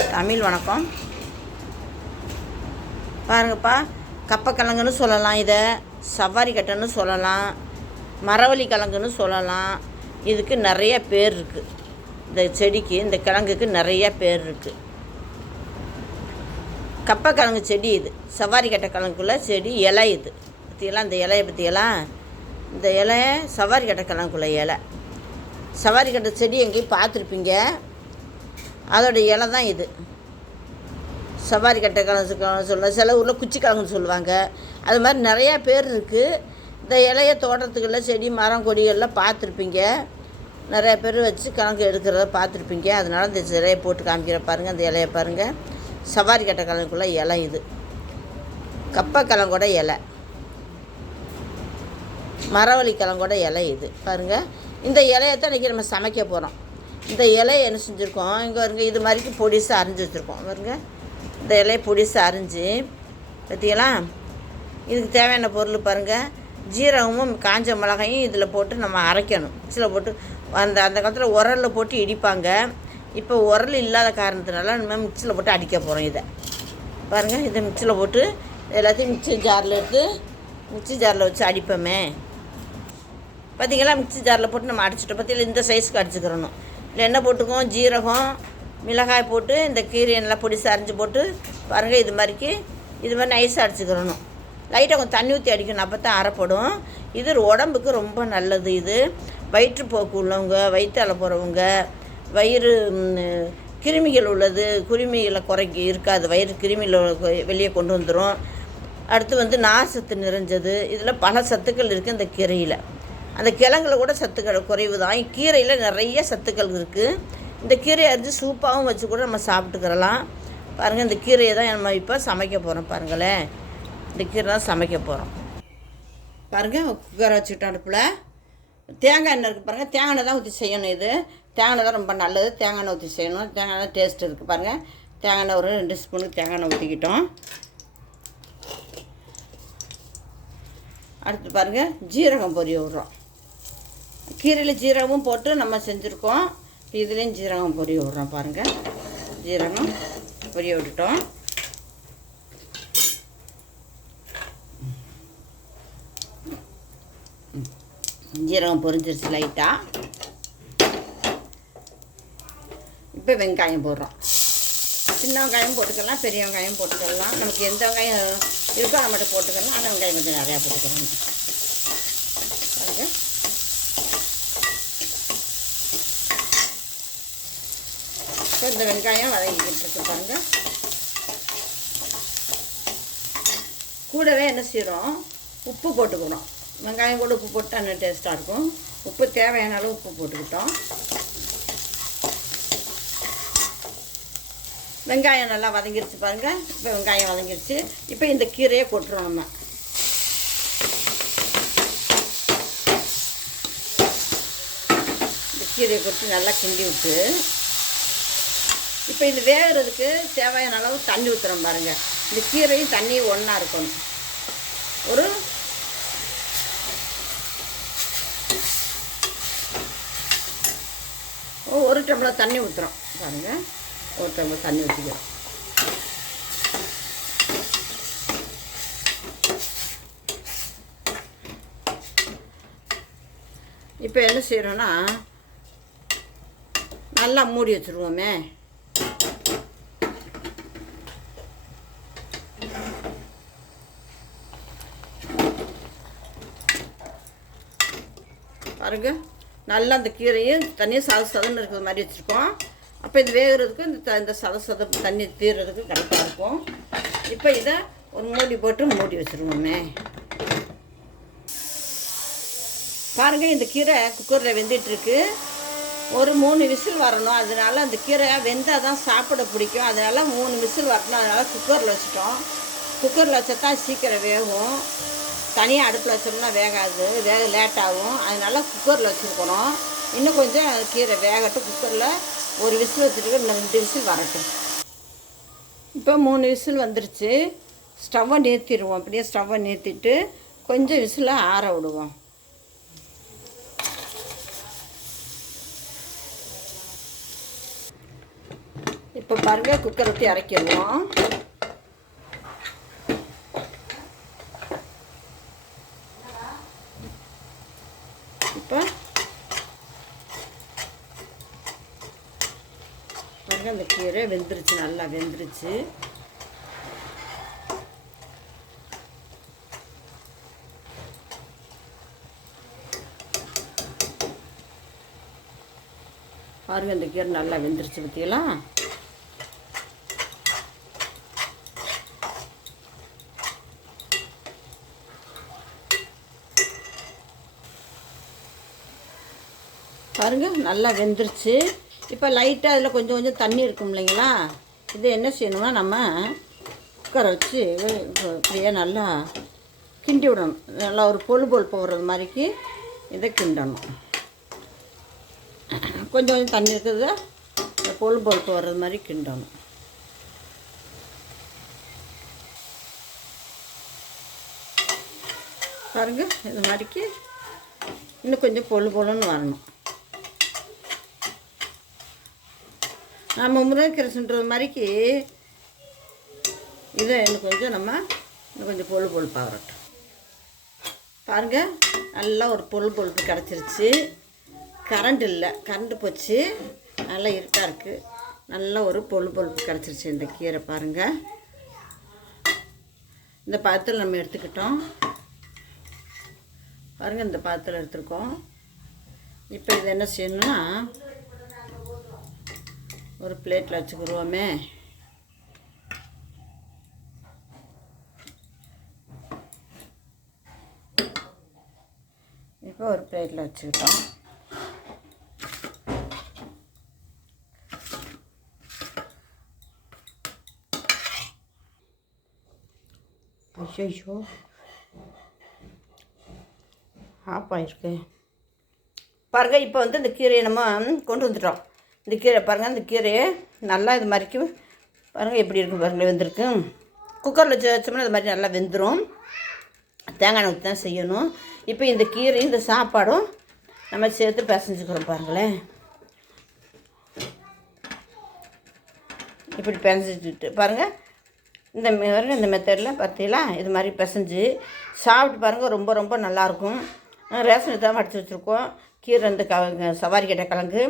தமிழ் வணக்கம். பாருங்கப்பா கப்பக்கிழங்குன்னு சொல்லலாம் இதை சவாரி கட்டைன்னு சொல்லலாம் மரவள்ளி கிழங்குன்னு சொல்லலாம். இதுக்கு நிறைய பேர் இருக்குது இந்த செடிக்கு இந்த கிழங்குக்கு நிறைய பேர் இருக்குது கப்பக்கிழங்கு செடி இது. சவாரி கட்டை கிழங்குக்குள்ளே செடி இலை இது. பற்றியெல்லாம் இந்த இலையை பற்றியெல்லாம் இந்த இலை சவாரி கட்டை கிழங்குக்குள்ளே இலை. சவாரி கட்டை செடி எங்கேயும் பார்த்துருப்பீங்க. அதோட இலை தான் இது. சவாரி கட்டை கிழங்கு சொல்ல சில ஊரில் குச்சி கிழங்குன்னு சொல்லுவாங்க. அது மாதிரி நிறையா பேர் இருக்குது இந்த இலைய தோட்டத்துக்குள்ள செடி மரம் கொடிகள்லாம் பார்த்துருப்பீங்க. நிறைய பேர் வச்சு கிழங்கு எடுக்கிறத பார்த்துருப்பீங்க. அதனால இந்த இலையை போட்டு காமிக்கிற பாருங்கள் அந்த இலையை பாருங்கள் சவாரி கட்டை கிழங்குக்குள்ள இலை இது. கப்பக்கிழங்கோட இலை. மரவள்ளி கிழங்கோட இலை இது. பாருங்கள் இந்த இலையை தான் இன்றைக்கி நம்ம சமைக்க போகிறோம் இந்த இலையை என்ன செஞ்சுருக்கோம்? இங்கே வருங்க இது மாதிரிக்கு பொடிசு அரிஞ்சு வச்சுருக்கோம். வருங்க இந்த இலையை பொடிசு அரிஞ்சு பார்த்தீங்களா இதுக்கு தேவையான பொருள் பாருங்கள் ஜீரகமும் காஞ்ச மிளகாயும் இதில் போட்டு நம்ம அரைக்கணும். மிக்சியில் போட்டு அந்த அந்த காலத்தில் உரலில் போட்டு இடிப்பாங்க. இப்போ உரல் இல்லாத காரணத்தினால நம்ம மிக்சியில் போட்டு அடிக்க போகிறோம் இதை. பாருங்கள் இதை மிக்சியில் போட்டு எல்லாத்தையும் மிக்சி ஜாரில் எடுத்து மிக்சி ஜாரில் வச்சு அடிப்போமே. பார்த்தீங்களா மிக்ஸி ஜாரில் போட்டு நம்ம அடிச்சிட்டோம். பார்த்தீங்களா இந்த சைஸ்க்கு அடிச்சுக்கிறணும். இல்லை என்ன போட்டுக்குவோம் ஜீரகம் மிளகாய் போட்டு இந்த கீரையை நல்லா பொடிசு அரைஞ்சி போட்டு பாருங்கள் இது மாதிரிக்கு இது மாதிரி நைஸாக அடிச்சுக்கிறணும். லைட்டாக கொஞ்சம் தண்ணி ஊற்றி அடிக்கணும் அப்போ தான் அரைப்படும். இது உடம்புக்கு ரொம்ப நல்லது இது. வயிற்றுப்போக்கு உள்ளவங்க வயிற்றால போகிறவங்க வயிறு கிருமிகள் உள்ளது கிருமிகளை குறைக்கி இருக்காது. வயிறு கிருமியில் வெளியே கொண்டு வந்துடும் அடுத்து வந்து நார்சத்து நிறைஞ்சது. இதில் பல சத்துக்கள் இருக்குது இந்த கீரையில். அந்த கிழங்குல கூட சத்துக்கள் குறைவு தான் கீரையில் நிறைய சத்துக்கள் இருக்குது இந்த கீரையை அரிஞ்சு சூப்பாகவும் வச்சு கூட நம்ம சாப்பிட்டுக்கிறலாம். பாருங்கள் இந்த கீரையை தான் நம்ம இப்போ சமைக்க போகிறோம் பாருங்களேன். இந்த கீரை தான் சமைக்க போகிறோம் பாருங்கள் குக்கரை வச்சுட்டோம் அடுப்பில். தேங்காய் எண்ணெய் இருக்குது பாருங்கள் தேங்காய் எண்ணெய் தான் ஊற்றி செய்யணும் இது. தேங்காய் தான் ரொம்ப நல்லது. தேங்காய் எண்ணெய் ஊற்றி செய்யணும். தேங்காய் எண்ணெய் டேஸ்ட் இருக்குது பாருங்கள் தேங்காய் எண்ணெய் ஒரு ரெண்டு ஸ்பூனுக்கு தேங்காய் எண்ணெய் ஊற்றிக்கிட்டோம் அடுத்து பாருங்கள் ஜீரகம் பொரிய விட்றோம். கீரையில் ஜீரகமும் போட்டு நம்ம செஞ்சுருக்கோம். இதுலேயும் ஜீரகம் பொரிய விட்றோம் பாருங்கள் ஜீரகம் பொரிய விட்டுட்டோம் ஜீரகம் பொரிஞ்சிருச்சு லைட்டாக இப்போ வெங்காயம் போடுறோம். சின்ன வெங்காயம் போட்டுக்கலாம் பெரிய வெங்காயம் போட்டுக்கலாம். நமக்கு எந்த வெங்காயம் இருக்கோ அதை மட்டும் போட்டுக்கலாம். ஆனால் வெங்காயம் கொஞ்சம் நிறையா போட்டுக்கலாம் பாருங்க இப்போ இந்த வெங்காயம் வதங்கிக்கிட்டு இருக்கு கூடவே என்ன செய்கிறோம் உப்பு போட்டுக்கிறோம் வெங்காயம் கூட உப்பு போட்டு இன்னும் டேஸ்ட்டாக இருக்கும். உப்பு தேவையான அளவு உப்பு போட்டுக்கிட்டோம். வெங்காயம் நல்லா வதங்கிருச்சு பாருங்கள் இப்போ வெங்காயம் வதங்கிருச்சு. இப்போ இந்த கீரையை கொட்டுறோம் நம்ம. இந்த கீரையை கொட்டி நல்லா கிண்டி விட்டு இப்போ இது வேகிறதுக்கு தேவையான அளவு தண்ணி ஊற்றுறோம் பாருங்கள் இந்த கீரையும் தண்ணியும் ஒன்றா இருக்கணும். ஒரு ஒரு டம்ளர் தண்ணி ஊற்றுறோம் பாருங்கள் ஒரு டம்ளர் தண்ணி ஊற்றிக்கிறோம் இப்போ என்ன செய்கிறோன்னா நல்லா மூடி வச்சுருவோமே. பாருங்க. நல்லா அந்த கீரையும் தண்ணியும் சத சதன்னு இருக்கிற மாதிரி வச்சுருக்கோம். அப்போ இது வேகிறதுக்கு இந்த இந்த சத சத தண்ணி தீர்றதுக்கு கரெக்டாக இருக்கும். இப்போ இதை ஒரு மூடி போட்டு மூடி வச்சுருவோமே. பாருங்கள் இந்த கீரை குக்கரில் வெந்துட்டுருக்கு ஒரு மூணு விசில் வரணும். அதனால அந்த கீரை வெந்தால் தான் சாப்பிட பிடிக்கும். அதனால மூணு விசில் வரணும். அதனால் குக்கரில் வச்சுட்டோம். குக்கரில் வச்சா தான் சீக்கிரம் வேகும். தனியாக அடுப்பில் வச்சோம்னா வேகாது. வேக லேட்டாகும். அதனால் குக்கரில் வச்சுருக்கணும். இன்னும் கொஞ்சம் கீரை வேகட்டும். குக்கரில் ஒரு விசில் வச்சுட்டு இன்னும் ரெண்டு விசில் வரட்டும். இப்போ மூணு விசில் வந்துருச்சு. ஸ்டவ்வை நிறுத்திடுவோம் அப்படியே ஸ்டவ்வை நிறுத்திட்டு கொஞ்சம் விசிலை ஆற விடுவோம். இப்போ இப்போ பாருங்கள் குக்கர் விட்டு இறக்கிடுவோம் இப்போ இந்த அந்த கீரை வெந்துருச்சு நல்லா வெந்துருச்சு. பாருங்க இந்த கீரை நல்லா வெந்துருச்சு பார்த்தீங்களா பாருங்க நல்லா வெந்துருச்சு. இப்போ லைட்டாக அதில் கொஞ்சம் கொஞ்சம் தண்ணி இருக்கும் இல்லைங்களா? இது என்ன செய்யணும்னா நம்ம குக்கரை வச்சு இப்படியே நல்லா கிண்டி விடணும். நல்லா ஒரு பொழு பொழு போடுறது மாதிரிக்கு இதை கிண்டணும். கொஞ்சம் கொஞ்சம் தண்ணி இருக்கிறத பொழு பொழு போடுறது மாதிரி கிண்டணும். பாருங்க இது மாதிரிக்கு இன்னும் கொஞ்சம் பொழு பொழுன்னு வரணும். நம்ம முருங்கைக்கீரை சுண்டுறது மாதிரிக்கு இதை இன்னும் கொஞ்சம் நம்ம இன்னும் கொஞ்சம் பொழு பொழுப்பாக வரட்டும் பாருங்கள் நல்லா ஒரு பொழு பொழுப்பு கிடச்சிருச்சு. கரண்ட் இல்லை கரண்ட் போச்சு. நல்லா இருட்டாக இருக்குது நல்ல ஒரு பொழு பொழுப்பு கிடச்சிருச்சு இந்த கீரை பாருங்கள் இந்த பாத்திரம் நம்ம எடுத்துக்கிட்டோம். பாருங்கள் இந்த பாத்திரம் எடுத்துருக்கோம். இப்போ இது என்ன செய்யணும்னா ஒரு பிளேட்டில் வச்சுக்கிடுவோமே இப்போ ஒரு பிளேட்டில் வச்சுக்கிட்டோம். ஐயோ ஆஃப் ஆயிருக்கு. பாருங்க இப்போ வந்து இந்த கீரையை நம்ம கொண்டு வந்துட்டோம். இந்த கீரை பாருங்கள் இந்த கீரையை நல்லா இது மாதிரிக்கு பாருங்கள் எப்படி இருக்குது பாருங்கள் வெந்திருக்கு. குக்கரில் வச்சு வச்சோம்னா இது மாதிரி நல்லா வெந்துடும் தேங்காய் எண்ணெய் ஊற்றி தான் செய்யணும். இப்போ இந்த கீரையும் இந்த சாப்பாடும் நம்ம சேர்த்து பிசைஞ்சுக்கிறோம் பாருங்களேன் இப்படி பிசைஞ்சிட்டு பாருங்கள் இந்த மெ- இந்த மெத்தடில் பார்த்தீங்களா இது மாதிரி பிசைஞ்சு சாப்பிட்டு பாருங்கள் ரொம்ப ரொம்ப நல்லாயிருக்கும் ரேஷன் தான் அடித்து வச்சுருக்கோம். கீரை இந்த க சவாரி கட்டை கிழங்கு.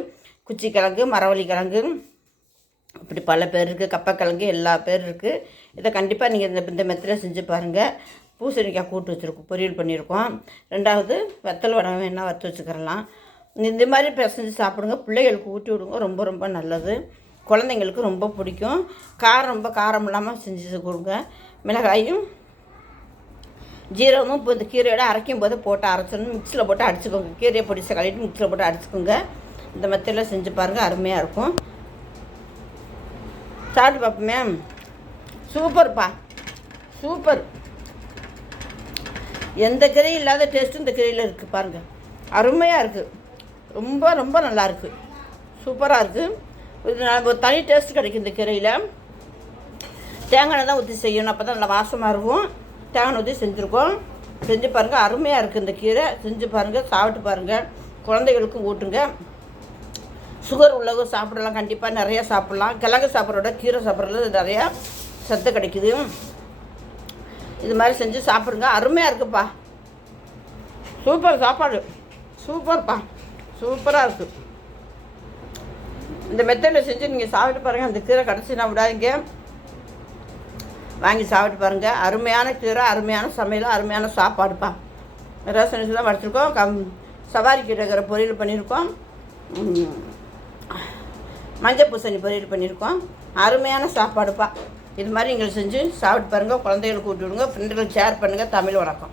குச்சி கிழங்கு மரவள்ளி கிழங்கு இப்படி பல பேர் இருக்குது கப்பக்கிழங்கு எல்லா பேர் இருக்குது இதை கண்டிப்பாக நீங்கள் இந்த இந்த மெத்தில் செஞ்சு பாருங்கள் பூசணிக்காய் கூட்டு வச்சுருக்கோம் பொரியல் பண்ணியிருக்கோம். ரெண்டாவது வெத்தல் வடகம் வேணால் வறுத்து வச்சுக்கிறலாம் இந்த மாதிரி பிசைஞ்சு சாப்பிடுங்க. பிள்ளைகளுக்கு ஊட்டி விடுங்க. ரொம்ப ரொம்ப நல்லது. குழந்தைங்களுக்கு ரொம்ப பிடிக்கும். காரம் ரொம்ப காரம் இல்லாமல் செஞ்சு கொடுங்க. மிளகாயும் ஜீரகமும் இப்போ இந்த கீரையோட அரைக்கும் போது போட்டு அரைச்சணும் மிக்சியில் போட்டு அடிச்சுக்கோங்க. கீரையை பொடிசை கழுவிட்டு மிக்சியில் போட்டு அடிச்சுக்கோங்க. இந்த மெத்தடில் செஞ்சு பாருங்கள் அருமையாக இருக்கும். சாப்பிட்டு பார்ப்போமே சூப்பர்ப்பா. சூப்பர். எந்த கீரை இல்லாத டேஸ்ட்டும் இந்த கீரையில் இருக்குது பாருங்கள் அருமையாக இருக்குது ரொம்ப ரொம்ப நல்லா இருக்குது சூப்பராக இருக்குது இது நான் ஒரு தனி டேஸ்ட் கிடைக்கும் இந்த கீரையில். தேங்காய் எண்ணெய் தான் ஊற்றி செய்யணும். அப்போ தான் நல்லா வாசமாக இருக்கும். தேங்காய் ஊற்றி செஞ்சுருக்கோம். செஞ்சு பாருங்கள் அருமையாக இருக்குது இந்த கீரை. செஞ்சு பாருங்கள் சாப்பிட்டு பாருங்கள் குழந்தைகளுக்கும் ஊட்டுங்க. சுகர் உள்ளவங்க சாப்பிடலாம் கண்டிப்பாக நிறையா சாப்பிட்லாம். கிழங்கு சாப்பிட்றோட கீரை சாப்பிட்றது நிறையா சத்து கிடைக்குது. இது மாதிரி செஞ்சு சாப்பிடுங்க. அருமையாக இருக்குப்பா. சூப்பர் சாப்பாடு. சூப்பர்ப்பா. சூப்பராக இருக்குது இந்த மெத்தடில் செஞ்சு நீங்கள் சாப்பிட்டு பாருங்கள் அந்த கீரை கிடச்சினா விடாதீங்க. வாங்கி சாப்பிட்டு பாருங்கள் அருமையான கீரை அருமையான சமையல் அருமையான சாப்பாடுப்பா. ரேஷன் தான் வச்சுருக்கோம். கம் சவாரி கீரை பொரியல் பண்ணியிருக்கோம். மஞ்சள் பூசணி பொரியல் பண்ணியிருக்கோம். அருமையான சாப்பாடுப்பா. இது மாதிரி நீங்கள் செஞ்சு சாப்பிட்டு பாருங்கள் குழந்தைகளுக்கு கூட்டி விடுங்க ஃப்ரெண்டுகளுக்கு ஷேர் பண்ணுங்கள் தமிழ் வணக்கம்.